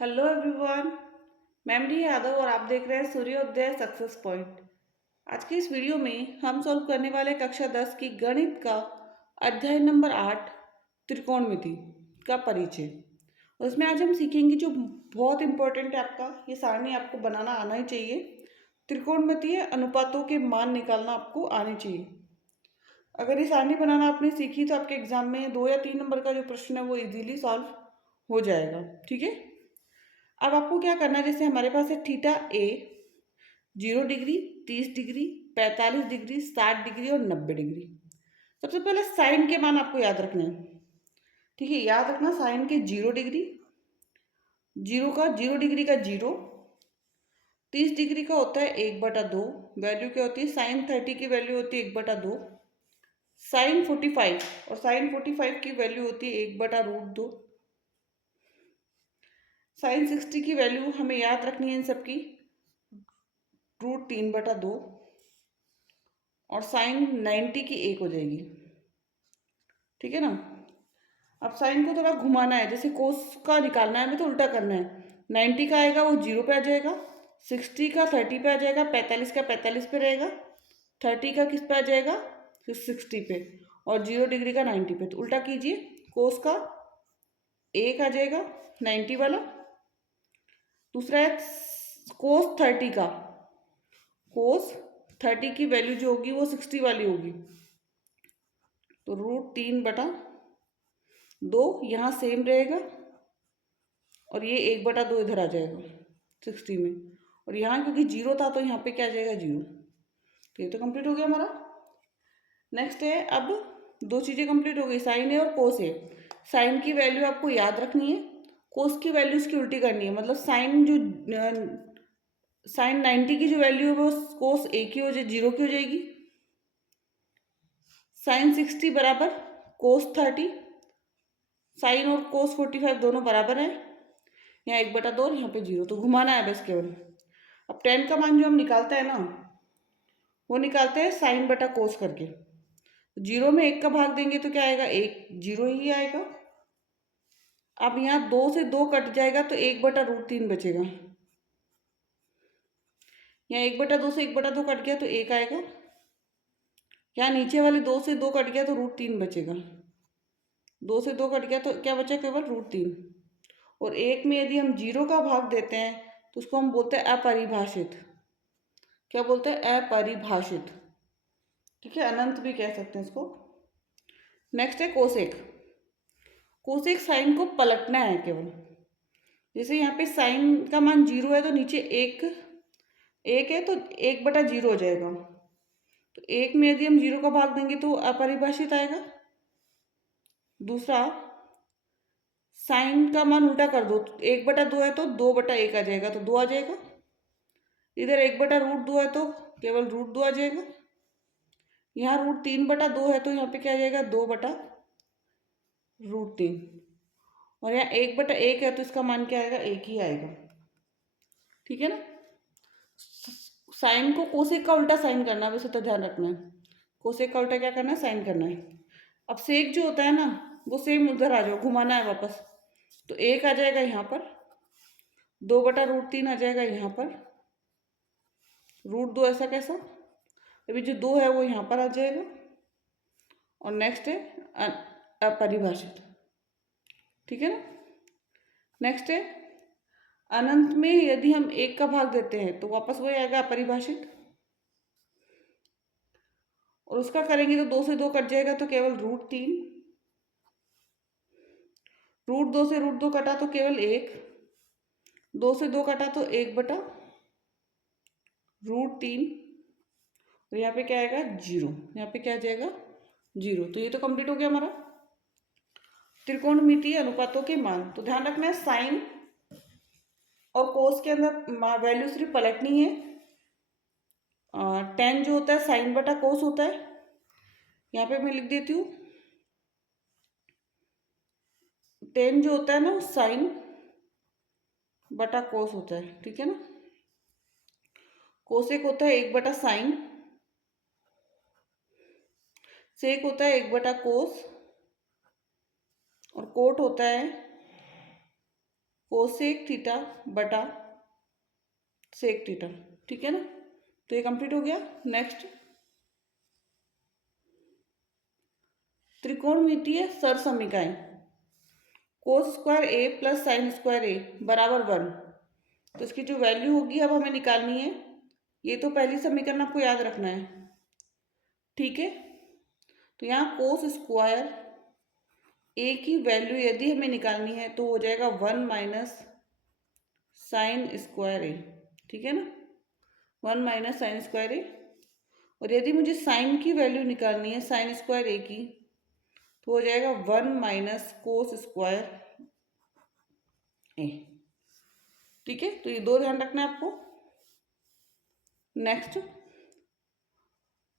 Hello everyone. मैं D Yadav और आप देख रहे हैं सूर्योदय सक्सेस पॉइंट। आज की इस वीडियो में हम सॉल्व करने वाले कक्षा 10 की गणित का अध्याय नंबर 8 त्रिकोणमिति का परिचय। उसमें आज हम सीखेंगे जो बहुत इंपॉर्टेंट है, आपका ये सारणी आपको बनाना आना ही चाहिए। त्रिकोणमितीय अनुपातों के मान निकालना आपको आने चाहिए। अगर ये सारणी बनाना आपने सीखी तो आपके एग्जाम में 2 या 3 नंबर का जो प्रश्न है वो इजीली सॉल्व हो जाएगा। ठीक है, अब आपको क्या करना है, जैसे हमारे पास है थीटा ए 0 डिग्री, 30 डिग्री, 45 डिग्री, 60 डिग्री और 90 डिग्री। सबसे पहले साइन के मान आपको याद रखने हैं। ठीक है, याद रखना साइन के 0 डिग्री, 0 डिग्री का 0, 30 डिग्री का होता है 1/2। वैल्यू क्या होती है, साइन 30 की वैल्यू होती है 1/2। साइन 45 और साइन 45 की वैल्यू होती है 1/√2। साइन 60 की वैल्यू हमें याद रखनी है इन सबकी, √3/2। और साइन 90 की 1 हो जाएगी। ठीक है ना। अब साइन को थोड़ा घुमाना है, जैसे कोस का निकालना है हमें तो उल्टा करना है। 90 का आएगा वो 0 पे आ जाएगा, 60 का 30 पे आ जाएगा, 45 का 45 पे रहेगा, 30 का किस पे आ जाएगा, 60 पे, और 0 डिग्री का 90 पे। तो उल्टा कीजिए, कोस का 1 आ जाएगा 90 वाला। दूसरा है कोस 30 का, कोस 30 की वैल्यू जो होगी वो 60 वाली होगी, तो √3/2 यहाँ सेम रहेगा, और ये 1/2 इधर आ जाएगा 60 में, और यहाँ क्योंकि 0 था तो यहाँ पे क्या आ जाएगा 0। तो ये तो कंप्लीट हो गया हमारा। नेक्स्ट है, अब दो चीज़ें कंप्लीट हो गई, साइन है और कोस है। साइन की वैल्यू आपको याद रखनी है, कोस की वैल्यू इसकी उल्टी करनी है। मतलब साइन 90 की जो वैल्यू है वो कोस ए की हो जाए 0 की हो जाएगी। साइन 60 बराबर कोस 30, साइन और कोस 45 दोनों बराबर हैं, यहाँ 1/2 और यहाँ पे 0, तो घुमाना है बस केवल। अब टेन का मान जो हम निकालते हैं ना, वो निकालते हैं साइन बटा कोस करके। 0 में 1 का भाग देंगे तो क्या आएगा, 1 0 ही आएगा। अब यहाँ 2 से 2 कट जाएगा तो 1/√3 बचेगा। यहाँ 1/2 से 1/2 कट गया तो 1 आएगा। यहाँ नीचे वाले 2 से 2 कट गया तो √3 बचेगा। 2 से 2 कट गया तो क्या बचा, केवल √3। और 1 में यदि हम 0 का भाग देते हैं तो उसको हम बोलते हैं अपरिभाषित। क्या बोलते हैं, अपरिभाषित। ठीक है, अनंत भी कह सकते हैं इसको। नेक्स्ट है कोसेक। कोसेक साइन को पलटना है केवल। जैसे यहाँ पे साइन का मान 0 है तो नीचे एक एक है तो 1/0 हो जाएगा। तो 1 में यदि हम 0 का भाग देंगे तो अपरिभाषित आएगा। दूसरा, साइन का मान उल्टा कर दो, 1/2 है तो 2/1 आ जाएगा, तो 2 आ जाएगा। इधर 1/√2 है तो केवल √2 आ जाएगा। यहाँ √3/2 है तो यहाँ पे क्या आ जाएगा, 2/√3। और यहाँ 1/1 है तो इसका मान क्या आएगा, 1 ही आएगा। ठीक है ना। साइन को कोसेक का उल्टा साइन करना है, वैसे तो ध्यान रखना है। कोसेक का उल्टा क्या करना है, साइन करना है। अब सेक जो होता है ना, वो सेम उधर आ जाओ, घुमाना है वापस। तो 1 आ जाएगा यहाँ पर, 2/√3 आ जाएगा यहाँ पर, √2 ऐसा कैसा, अभी जो 2 है वो यहाँ पर आ जाएगा। और नेक्स्ट है अपरिभाषित। ठीक है ना। नेक्स्ट है, अनंत में यदि हम 1 का भाग देते हैं तो वापस वही आएगा अपरिभाषित। और उसका करेंगे तो 2 से 2 कट जाएगा तो केवल √3। √2 से √2 कटा तो केवल 1, 2 से 2 कटा तो 1/√3। और यहाँ पे क्या आएगा, 0। यहाँ पे क्या आ जाएगा, 0। तो ये तो कंप्लीट हो गया हमारा त्रिकोणमितीय अनुपातों के मान। तो ध्यान रखना है, साइन और कोस के अंदर वैल्यू सिर्फ पलटनी है। टेन जो होता है साइन बटा कोस होता है, यहाँ पे मैं लिख देती हूँ। टेन जो होता है ना, साइन बटा कोस होता है। ठीक है ना। कोसेक होता है 1/sin, सेक होता है 1/cos, और कोट होता है कोसेक थीटा बटा सेक थीटा, ठीक है ना। तो ये कंप्लीट हो गया। नेक्स्ट, त्रिकोणमितीय सरसमीकाएं। कोस स्क्वायर ए प्लस साइन स्क्वायर ए बराबर 1। तो इसकी जो वैल्यू होगी अब हमें निकालनी है। ये तो पहली समीकरण आपको याद रखना है, ठीक है। तो यहाँ कोस स्क्वायर ए की वैल्यू यदि हमें निकालनी है तो हो जाएगा 1 माइनस साइन स्क्वायर ए, ठीक है ना, 1 माइनस साइन स्क्वायर ए। और यदि मुझे साइन की वैल्यू निकालनी है साइन स्क्वायर ए की तो हो जाएगा 1 माइनस कोस स्क्वायर ए, ठीक है। तो ये दो ध्यान रखना है आपको। नेक्स्ट,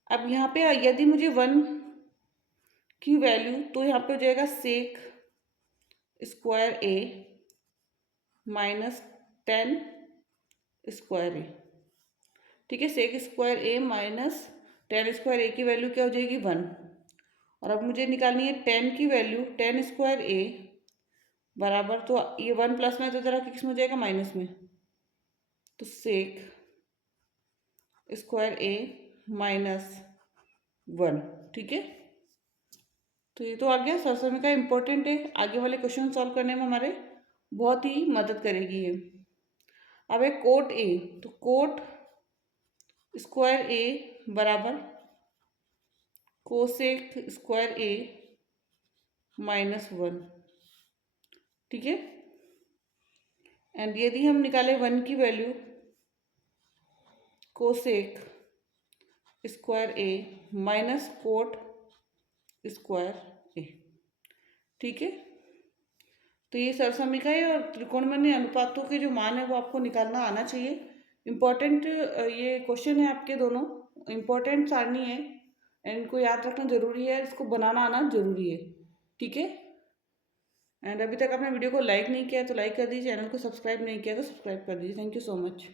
अब यहाँ पे यदि मुझे 1 की वैल्यू, तो यहाँ पे हो जाएगा सेक स्क्वायर ए माइनस 10 स्क्वायर ए, ठीक है। सेक स्क्वायर ए माइनस 10 स्क्वायर ए की वैल्यू क्या हो जाएगी 1। और अब मुझे निकालनी है 10 की वैल्यू, 10 स्क्वायर ए बराबर, तो ये 1 प्लस में तो जरा किस में हो जाएगा माइनस में, तो सेक स्क्वायर ए माइनस 1, ठीक है। तो ये तो आ गया सरसमीका, इम्पोर्टेंट है, आगे वाले क्वेश्चन सॉल्व करने में हमारे बहुत ही मदद करेगी ये। अब है कोट ए, तो कोट स्क्वायर ए बराबर कोसेक स्क्वायर ए माइनस 1, ठीक है। एंड यदि हम निकाले 1 की वैल्यू, कोसेक स्क्वायर ए माइनस कोट स्क्वायर ए, ठीक है। तो ये सरसमीकाएं और त्रिकोणमितीय अनुपातों के जो मान है वो आपको निकालना आना चाहिए। इम्पॉर्टेंट ये क्वेश्चन है आपके दोनों, इम्पॉर्टेंट सारणी है एंड इनको याद रखना जरूरी है, इसको बनाना आना जरूरी है, ठीक है। एंड अभी तक आपने वीडियो को लाइक नहीं किया तो लाइक कर दीजिए, चैनल को सब्सक्राइब नहीं किया तो सब्सक्राइब कर दीजिए। Thank you so much.